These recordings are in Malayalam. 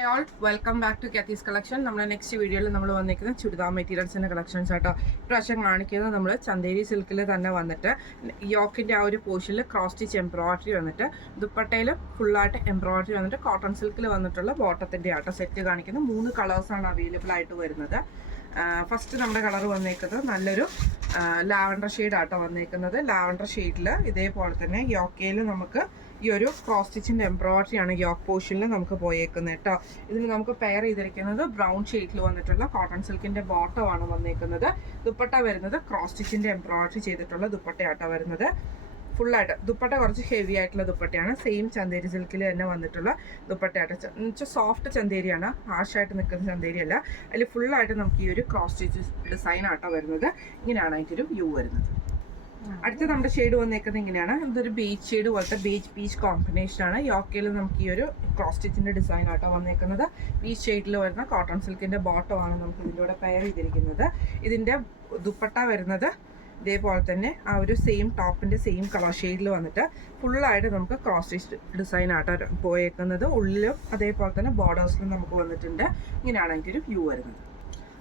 Hi all, welcome back to Kathy's collection. നമ്മുടെ നെക്സ്റ്റ് വീഡിയോയിൽ നമ്മൾ വന്നിരിക്കുന്നത് ചുരിദാർ മെറ്റീരിയൽസിൻ്റെ കളക്ഷൻസ് ആട്ടോ. ഇപ്രാവശ്യം കാണിക്കുന്നത് നമ്മൾ ചന്തേരി സിൽക്കിൽ തന്നെ വന്നിട്ട് യോക്കിൻ്റെ ആ ഒരു പോർഷനിൽ ക്രോസ് സ്റ്റിച്ച് എംബ്രോയിഡറി വന്നിട്ട് ദുപ്പട്ടയിൽ ഫുള്ളായിട്ട് എംബ്രോയിഡറി വന്നിട്ട് കോട്ടൺ സിൽക്കിൽ വന്നിട്ടുള്ള ബോട്ടത്തിൻ്റെ ആട്ടോ സെറ്റ് കാണിക്കുന്നത്. 3 കളേഴ്സാണ് അവൈലബിൾ ആയിട്ട് വരുന്നത്. ഫസ്റ്റ് നമ്മുടെ കളർ വന്നേക്കുന്നത് നല്ലൊരു ലാവൻഡർ ഷെയ്ഡ് ആട്ടോ വന്നേക്കുന്നത്. ലാവൻഡർ ഷെയ്ഡിൽ ഇതേപോലെ തന്നെ യോക്കയിൽ നമുക്ക് ഈ ഒരു ക്രോസ് സ്റ്റിച്ചിൻ്റെ എംബ്രോയിഡറിയാണ് യോക്ക് പോർഷനിൽ നമുക്ക് പോയേക്കുന്നത് കേട്ടോ. ഇതിന് നമുക്ക് പെയർ ചെയ്തിരിക്കുന്നത് ബ്രൗൺ ഷെയ്ഡിൽ വന്നിട്ടുള്ള കോട്ടൺ സിൽക്കിൻ്റെ ബോട്ടമാണ് വന്നേക്കുന്നത്. ദുപ്പട്ട വരുന്നത് ക്രോസ് സ്റ്റിച്ചിൻ്റെ എംബ്രോയിഡറി ചെയ്തിട്ടുള്ള ദുപ്പട്ടയാട്ടോ വരുന്നത്. ഫുള്ളായിട്ട് ദുപ്പട്ട കുറച്ച് ഹെവി ആയിട്ടുള്ള ദുപ്പട്ടയാണ്. സെയിം ചന്തേരി സിൽക്കിൽ തന്നെ വന്നിട്ടുള്ള ദുപ്പട്ടയായിട്ട് എന്നുവെച്ചാൽ സോഫ്റ്റ് ചന്തേരിയാണ്, ഹാർഷായിട്ട് നിൽക്കുന്ന ചന്തേരിയല്ല. അതിൽ ഫുള്ളായിട്ട് നമുക്ക് ഈ ഒരു ക്രോസ് സ്റ്റിച്ച് ഡിസൈൻ ആട്ടോ വരുന്നത്. ഇങ്ങനെയാണ് അതിൻ്റെ ഒരു വ്യൂ വരുന്നത്. അടുത്ത നമ്മുടെ ഷെയ്ഡ് വന്നേക്കുന്നത് ഇങ്ങനെയാണ്. ഇതൊരു ബീച്ച് ഷെയ്ഡ് പോലത്തെ പീച്ച് കോമ്പിനേഷനാണ്. യോക്കയിൽ നമുക്ക് ഈ ഒരു ക്രോസ് സ്റ്റിച്ചിൻ്റെ ഡിസൈൻ ആട്ടോ വന്നേക്കുന്നത്. പീച്ച് ഷെയ്ഡിൽ വരുന്ന കോട്ടൺ സിൽക്കിൻ്റെ ബോട്ടമാണ് നമുക്ക് ഇതിൻ്റെ കൂടെ പെയർ ചെയ്തിരിക്കുന്നത്. ഇതിൻ്റെ ദുപ്പട്ട വരുന്നത് ഇതേപോലെ തന്നെ ആ ഒരു സെയിം ടോപ്പിൻ്റെ സെയിം കളർ ഷെയ്ഡിൽ വന്നിട്ട് ഫുള്ളായിട്ട് നമുക്ക് ക്രോസ് സ്റ്റിച്ച് ഡിസൈൻ ആട്ടോ പോയേക്കുന്നത്. ഉള്ളിലും അതേപോലെ തന്നെ ബോർഡേഴ്സിലും നമുക്ക് വന്നിട്ടുണ്ട്. ഇങ്ങനെയാണ് അതിൻ്റെ ഒരു വ്യൂ വരുന്നത്.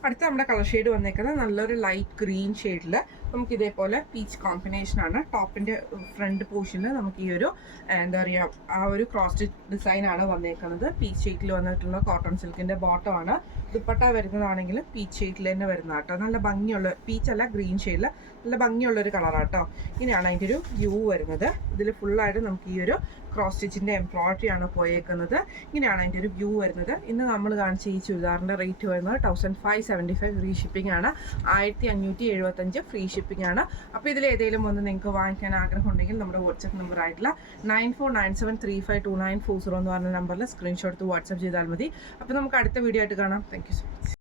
അടുത്ത നമ്മുടെ കളർ ഷെയ്ഡ് വന്നേക്കുന്നത് നല്ലൊരു ലൈറ്റ് ഗ്രീൻ ഷെയ്ഡിൽ നമുക്ക് ഇതേപോലെ പീച്ച് കോമ്പിനേഷനാണ്. ടോപ്പിൻ്റെ ഫ്രണ്ട് പോർഷനിൽ നമുക്ക് ഈ ഒരു എന്താ പറയുക ആ ഒരു ക്രോസ് സ്റ്റിച്ച് ഡിസൈനാണ് വന്നേക്കുന്നത്. പീച്ച് ഷെയ്ഡിൽ വന്നിട്ടുള്ള കോട്ടൺ സിൽക്കിൻ്റെ ബോട്ടമാണ്. ദുപ്പട്ട വരുന്നതാണെങ്കിൽ പീച്ച് ഷെയ്ഡിൽ തന്നെ വരുന്ന കേട്ടോ. നല്ല ഭംഗിയുള്ള പീച്ചല്ല ഗ്രീൻ ഷെയ്ഡിൽ നല്ല ഭംഗിയുള്ളൊരു കളറാട്ടോ. ഇങ്ങനെയാണ് അതിൻ്റെ ഒരു വ്യൂ വരുന്നത്. ഇതിൽ ഫുള്ളായിട്ട് നമുക്ക് ഈ ഒരു ക്രോസ് സ്റ്റിച്ചിൻ്റെ എംബ്രോയിഡറിയാണ് പോയേക്കുന്നത്. ഇങ്ങനെയാണ് അതിൻ്റെ ഒരു വ്യൂ വരുന്നത്. ഇന്ന് നമ്മൾ കാണിച്ച ഈ ചുരിദാറിൻ്റെ റേറ്റ് വരുന്നത് 1575 ഫ്രീ ഷിപ്പിംഗ് ആണ്. 1575 ഫ്രീ ഷിപ്പിംഗ് ആണ്. അപ്പോൾ ഇതിൽ ഏതെങ്കിലും ഒന്ന് നിങ്ങൾക്ക് വാങ്ങിക്കാൻ ആഗ്രഹം ഉണ്ടെങ്കിൽ നമ്മുടെ വാട്സപ്പ് നമ്പർ ആയിട്ടുള്ള 9497352940 എന്ന് പറഞ്ഞ നമ്പറിൽ സ്ക്രീൻഷോട്ട് വാട്സപ്പ് ചെയ്താൽ മതി. അപ്പോൾ നമുക്ക് അടുത്ത വീഡിയോ ആയിട്ട് കാണാം. Thank you so much.